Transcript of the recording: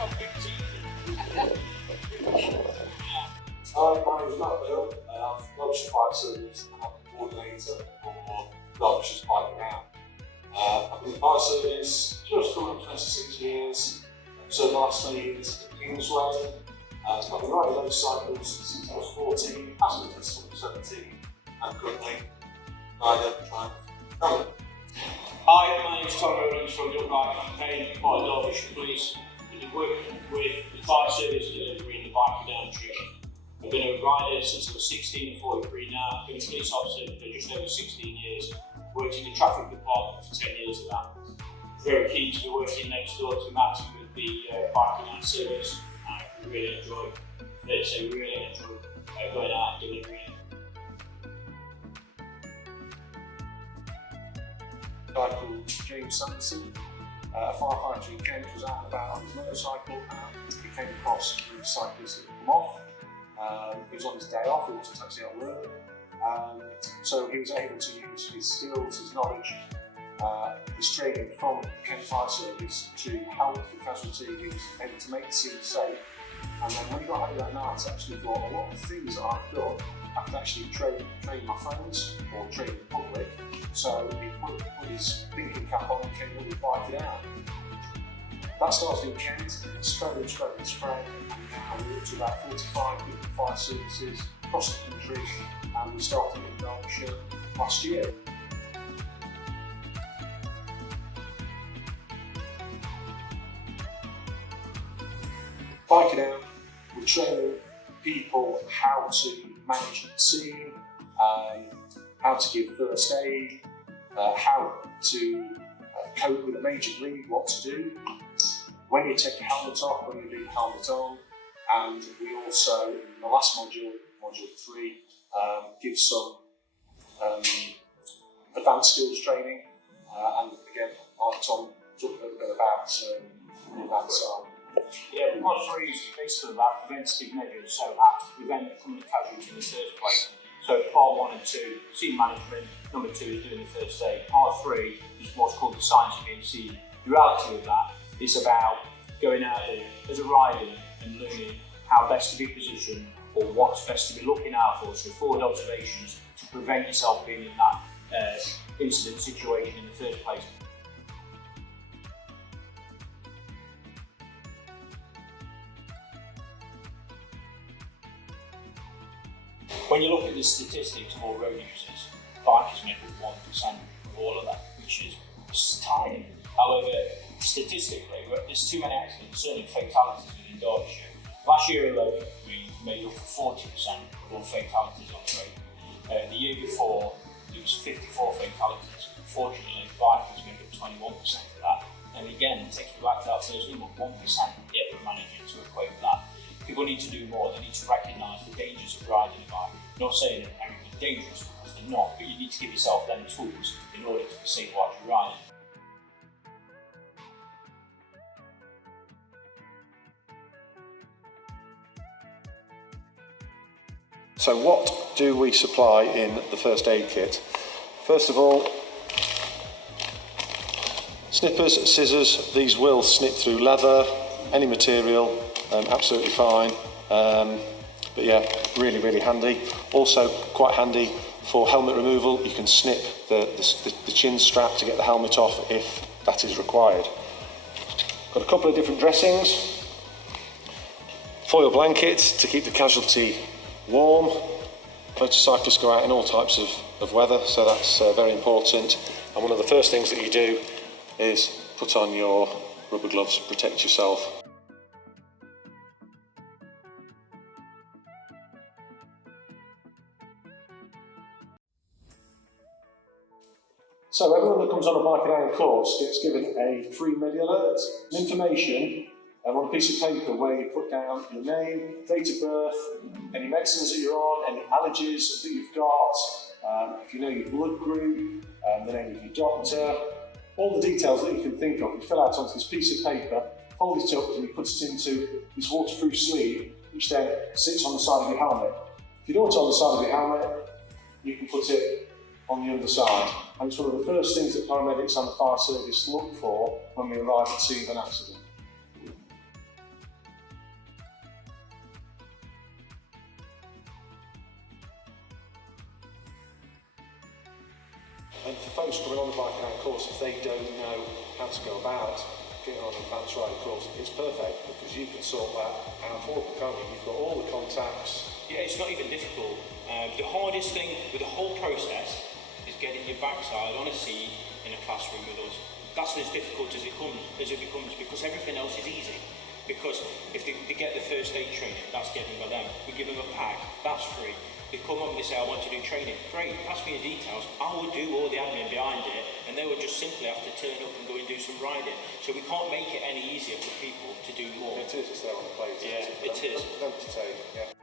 My name's Matt Bill. I'm Derbyshire Fire Service and I'm the coordinator for Derbyshire's Bike Around. I've been in the fire service just coming up 26 years. So the last 20 years at Kingsway. I've been riding motorcycles since I was 14, passed the test when I was 17, and currently rider trying. Hi, my name is Tom Rowlands from the Upright Campaign by Derbyshire Police. I've been working with the fire service delivering the bike down training. I've been a rider since I was 16 and 43 now. I've been a police officer for just over 16 years. Worked in the traffic department for 10 years of that. Very keen to be working next door to Matt with the bike down service. I really enjoy going out and delivering. A guy called James Sanderson, a firefighter in Kent, was out and about on his motorcycle and he came across a group of cyclists that had come off. He was on his day off, he wasn't actually at work, so he was able to use his skills, his knowledge, his training from Kent Fire Service to help the casualty. He was able to make the scene safe, and then when he got home that night, he actually thought a lot of things that I've done, I could actually train my friends or train the public. So he put his thinking cap on and came up with Bike It Out. That started in Kent, spread, and now we're up to about 45 different fire services across the country, and we started in Derbyshire last year. Bike It Out, we're training people how to manage the scene, how to give first aid, how to cope with a major bleed, what to do, when you take your helmet off, when you leave your helmet on, and we also, in the last module, module 3, give some advanced skills training, and again, Tom talk a little bit about that side. Yeah, the mod 3 is basically about preventative measures, so how to prevent becoming a casualty in the first place. So part 1 and 2, scene management, number 2 is doing the first aid. Part 3 is what's called the science of being seen. The reality of that is about going out there as a rider and learning how best to be positioned or what's best to be looking out for, so forward observations to prevent yourself being in that incident situation in the first place. When you look at the statistics of all road users, bikers make up 1% of all of that, which is tiny. However, statistically, there's too many accidents, certainly fatalities within Derbyshire. Last year alone, we made up for 40% of all fatalities on the road. The year before, there was 54 fatalities. Fortunately, bikers made up 21% of that. And again, it takes me back to that first number, 1%, yet we're managing to equate that. People need to do more. They need to recognise the dangers of riding a bike. I'm not saying they're inherently dangerous because they're not, but you need to give yourself them tools in order to be safe while you're riding. So what do we supply in the first aid kit? First of all, snippers, scissors. These will snip through leather, any material, absolutely fine. But yeah, really handy. Also quite handy for helmet removal. You can snip the chin strap to get the helmet off if that is required. Got a couple of different dressings. Foil blankets to keep the casualty warm. Motorcyclists go out in all types of weather, so that's very important. And one of the first things that you do is put on your rubber gloves, protect yourself. So everyone that comes on a Bike It Out course gets given a free media alert, information on a piece of paper where you put down your name, date of birth, any medicines that you're on, any allergies that you've got, if you know your blood group, the name of your doctor, all the details that you can think of. You fill out onto this piece of paper, fold it up and you put it into this waterproof sleeve, which then sits on the side of your helmet. If you don't want it on the side of your helmet, you can put it on the underside. And it's one of the first things that paramedics and the fire service look for when we arrive at the scene of an accident. they don't know how to go about getting on an advanced riding course, it's perfect because you can sort that out for them, can't you? You've got all the contacts. Yeah, it's not even difficult. The hardest thing with the whole process is getting your backside on a seat in a classroom with us. That's as difficult as it becomes because everything else is easy. Because if they get the first aid training, that's getting by them. We give them a pack, that's free. They come up and they say, I want to do training. Great, pass me your details. I will do all the admin behind it, and they will just simply have to turn up and go and do some riding. So we can't make it any easier for people to do more. It is, it's there on the plate. Yeah, it is. For them to take, yeah.